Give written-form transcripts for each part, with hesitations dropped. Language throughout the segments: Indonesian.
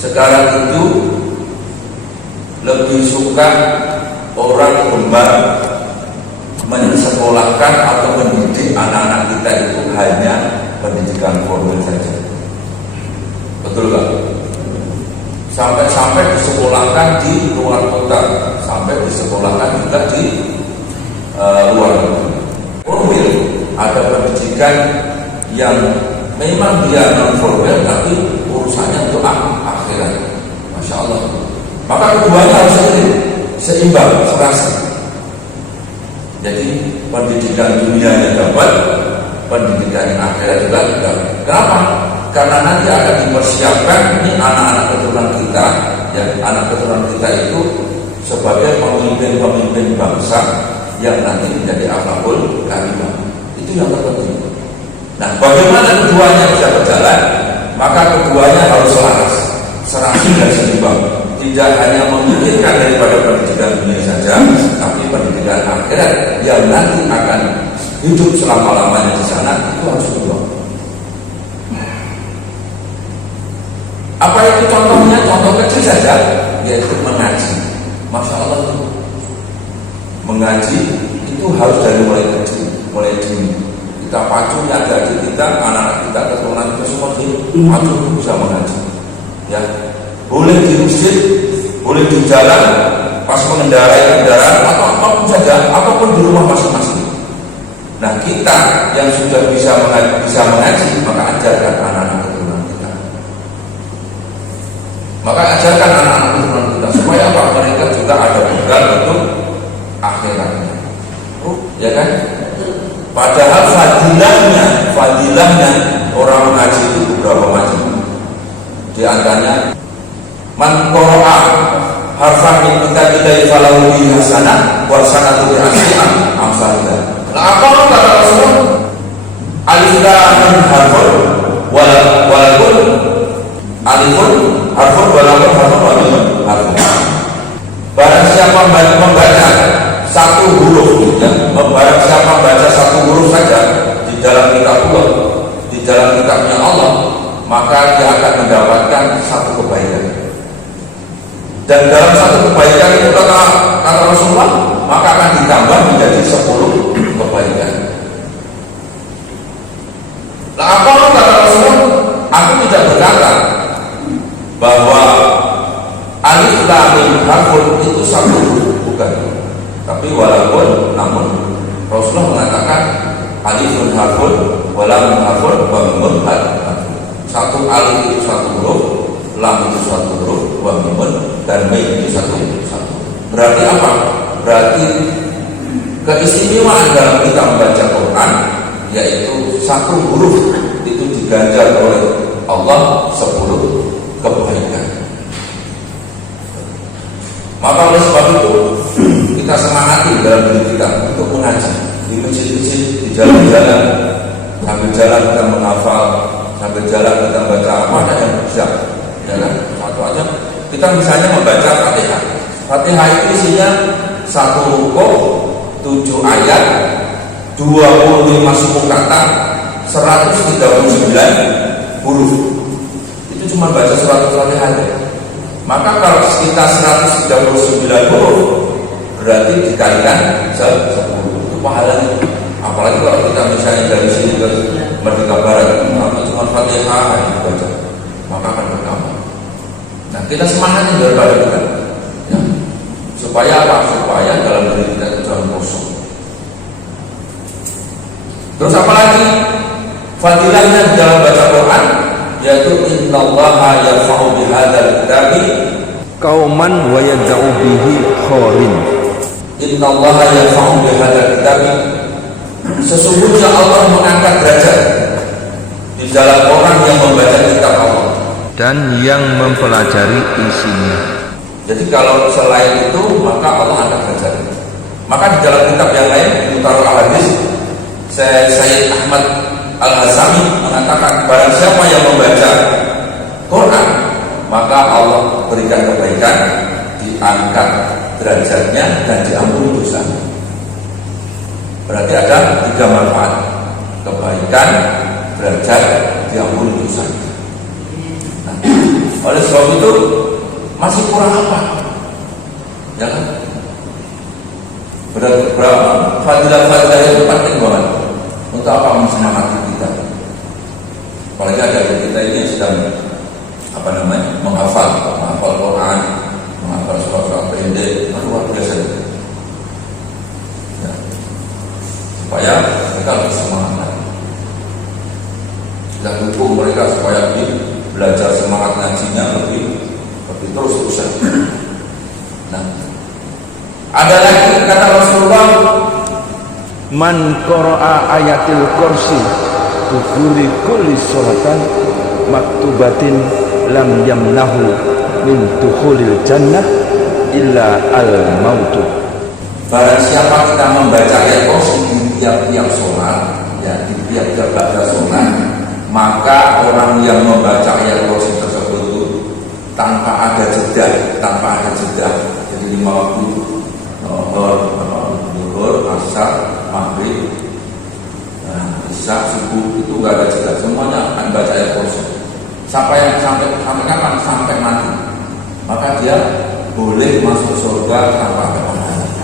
Sekarang itu lebih suka orang gemar mensekolahkan atau mendidik anak-anak kita itu hanya pendidikan formal saja. Betul gak? Sampai disekolahkan di luar kota, sampai disekolahkan juga di luar negeri. Formal ada pendidikan yang memang dia non formal tapi urusannya untuk akhirat. Masya Allah. Maka keduanya harus seimbang, serasi. Jadi pendidikan dunia dapat, pendidikan akhirat juga dapat. Kenapa? Karena nanti akan dipersiapkan ini anak-anak keturunan kita, ya, anak keturunan kita itu sebagai pemimpin-pemimpin bangsa yang nanti menjadi akhlakul karimah. Itu yang terpenting. Nah, bagaimana keduanya bisa berjalan? Maka keduanya harus selaras, serasi dan seimbang. Tidak hanya memikirkan daripada pendidikan dunia saja, tapi pendidikan akhirat yang nanti akan hidup selama-lamanya di sana itu harus seimbang. Apa itu contohnya? Contoh kecil saja, yaitu mengaji. Masya Allah, mengaji itu harus dari mulai kecil, mulai dini. Kita pacu adik kita, anak kita, keturunan kita semua dipacu bisa mengaji. Ya, boleh di masjid, boleh di jalan, pas mengendarai kendaraan atau apapun saja, apapun di rumah masing-masing. Nah, kita yang sudah bisa mengaji, maka ajarkan anak-anak keturunan kita. Maka ajarkan anak-anak keturunan kita supaya apa? Mereka juga ada bekal untuk akhiratnya. Ya kan? Padahal fadilahnya orang mengaji itu beberapa macam. Di antaranya man qara'a harfan min kitabillahi falahu bihi hasanah wa sanatu bi asri amsalih. Nah, apa kata Rasul? Alif lam mim harfun walaupun alifun harfun walaupun harfun walaupun harfun. Barang siapa membaca satu huruf, ya, barang siapa membaca satu huruf saja di dalam kitab Allah, di dalam kitabnya Allah, maka dia akan mendapatkan satu kebaikan. Dan dalam satu kebaikan itu kata Rasulullah, maka akan ditambah menjadi 10 kebaikan. Nah, apa kata Rasulullah? Aku tidak berkata bahwa alif lam mim harfun itu satu huruf, bukan. Tapi walaupun, namun Rasulullah mengatakan alifun harfun, walam harfun, wa mimun harfun. Satu alif itu satu huruf, lam itu satu huruf, wa mimun dan mim itu satu. Berarti apa? Berarti keistimewaan dalam kita membaca Quran yaitu satu huruf itu diganjar oleh Allah 10 kebaikan. Maka oleh sebab itu kita semangati dalam diri kita untuk mengaji di masjid-masjid, di jalan-jalan, sambil jalan kita menghafal, sambil jalan kita baca apa ada yang bisa, jalan satu aja. Kita misalnya membaca Fatihah. Fatihah itu isinya satu rukuk, 7 ayat, 25 suku kata, 139 huruf. Itu cuma baca surat Fatihah. Maka kalau kita 139 huruf berarti dikalikan 10 itu pahalanya. Apalagi kalau kita misalnya dari sini ke Merdeka Barat atau cuma Fatihah dibaca, maka akan bertambah. Nah, kita semangatin daripada kita, ya. Supaya apa? Supaya dalam diri kita itu jangan kosong. Terus apa lagi? Fadilahnya di dalam baca Quran yaitu innallaha yarfa'u bihadzal kitabi qauman wa yad'u bihi kharin. Innallaha yarfa'u bihadzal kitabi, sesungguhnya Allah mengangkat derajat di dalam orang yang membaca kitab Allah dan yang mempelajari isinya. Jadi kalau selain itu maka Allah angkat derajat. Maka di dalam kitab yang lain Mutarul Hadis, Sayyid Ahmad Al-Hazami mengatakan barang siapa yang membaca Quran maka Allah berikan kebaikan, diangkat derajatnya dan diampuni dosanya. Berarti ada 3 manfaat: kebaikan, derajat, diampuni dosa. Nah, Oleh sebab itu masih kurang apa? Ya kan? Berapa fadilah-fadilah itu penting banget. Untuk apa mensemangati kita? Apalagi ada kita ini sedang menghafal Quran, menghafal surat-surat pendek, luar biasa. Ya. Supaya mereka lebih semangat. Kita dukung mereka supaya belajar semangat ngajinya lebih terus-terusan. Nah, ada lagi kata Rasulullah, Man qara'a ayatil kursi duburi kulli sholatan maktubatin lam yamnahu min dukhulil jannah illa al-mautu. Barang siapa kita membaca ayat kursi di tiap-tiap sholat, ya di tiap-tiap baca sholat, maka orang yang membaca ayat kursi tersebut itu tanpa ada jeda, jadi 5 waktu, zuhur, asar, maghrib, isya, subuh itu nggak ada jeda, semuanya akan baca ayat kursi. Sampai kapan? Sampai mati. Maka dia boleh masuk surga tanpa ada penghalang.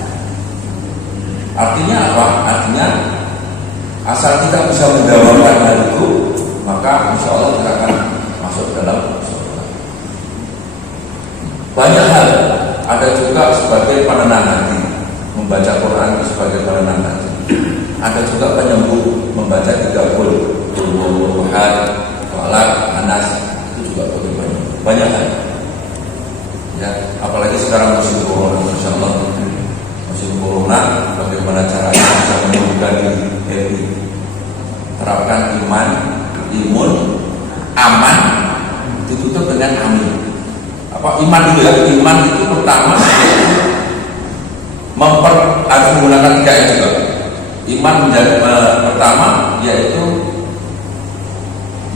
Artinya apa? Artinya asal kita bisa mendawamkan hal itu, maka insya Allah kita akan masuk dalam surga. Banyak hal, ada juga sebagai penenang hati, membaca Quran itu sebagai penenang hati. Ada juga penyembuh, membaca 30 Tuhan, Falak, Anas, itu juga bagaimana. Banyak hal. Ya, apalagi sekarang musim corona, Masya Allah. Musim corona, bagaimana caranya bisa menyembuhkan diri? Terapkan imun, aman, ditutup dengan amin. Apa iman dulu ya? Iman itu pertama harus menggunakan 3 M juga. Iman menjadi pertama yaitu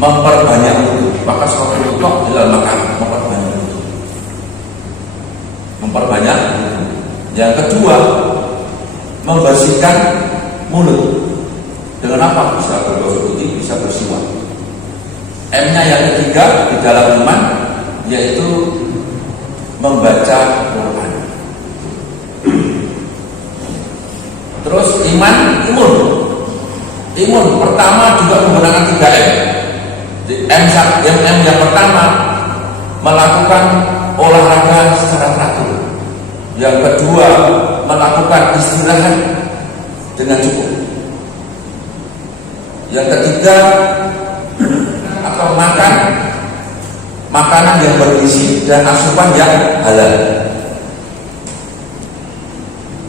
memperbanyak wudu. Maka suatu wudu dalam makan memperbanyak wudu. Yang kedua, membersihkan mulut. Dengan apa? Bisa bergosok gigi, bisa bersiwak. M-nya yang ketiga di dalam iman yaitu membaca Quran. Terus imun pertama juga menggunakan 3 M. M yang pertama melakukan olahraga secara teratur. Yang kedua melakukan istirahat dengan cukup. Yang ketiga makan makanan yang bergizi dan asupan yang halal.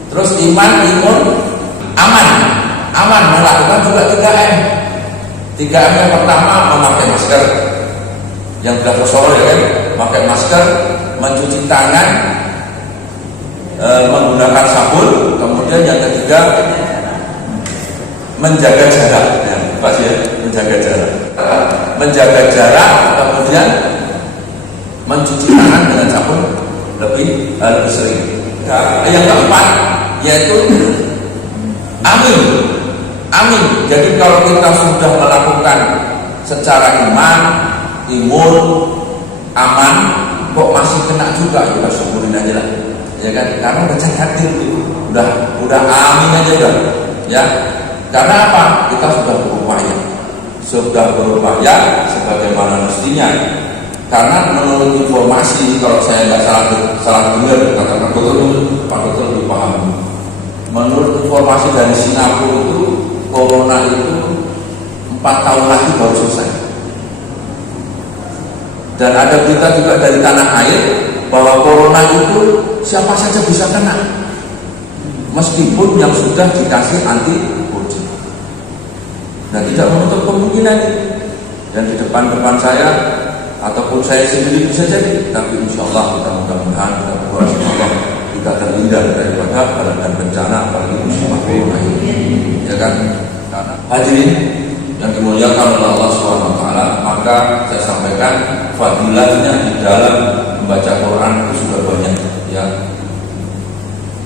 Terus imun aman melakukan juga 3 M. 3 M yang pertama memakai masker, yang sudah tersoal ya kan, memakai masker, mencuci tangan, menggunakan sabun. Kemudian yang ketiga menjaga jarak, ya, menjaga jarak, kemudian mencuci tangan dengan sabun lebih sering. Yang keempat yaitu amin. Jadi kalau kita sudah melakukan secara imun, aman, kok masih kena juga, kita syukurin aja lah, ya kan? Karena udah hati itu, udah amin aja udah, ya. Karena apa? Kita sudah berupaya sebagaimana mestinya. Karena menurut informasi, kalau saya nggak salah dengar, kata Pak Dokter lebih paham. Menurut informasi dari Singapura itu, corona itu 4 tahun lagi baru selesai. Dan ada berita juga dari tanah air bahwa corona itu siapa saja bisa kena, meskipun yang sudah dikasih anti-virus. Dan tidak menutup kemungkinan. Dan di depan saya ataupun saya sendiri bisa jadi, tapi insya Allah kita mudah-mudahan kita berdoa semoga kita terhindar daripada bala dan bencana apalagi musibah corona ini, ya kan? Karena hadirin yang dimuliakan oleh Allah SWT, maka saya sampaikan fadilahnya di dalam membaca Quran itu sudah banyak, ya.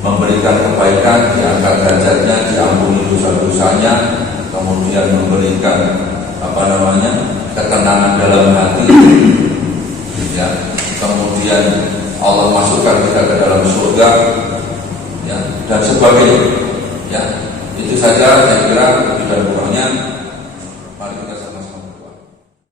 Memberikan kebaikan, diangkat derajatnya, diampuni dosa-dosanya, kemudian memberikan ketenangan dalam hati, ya. kemudian Allah masukkan kita ke dalam surga, ya, dan sebagainya. Ya, itu saja saya kira.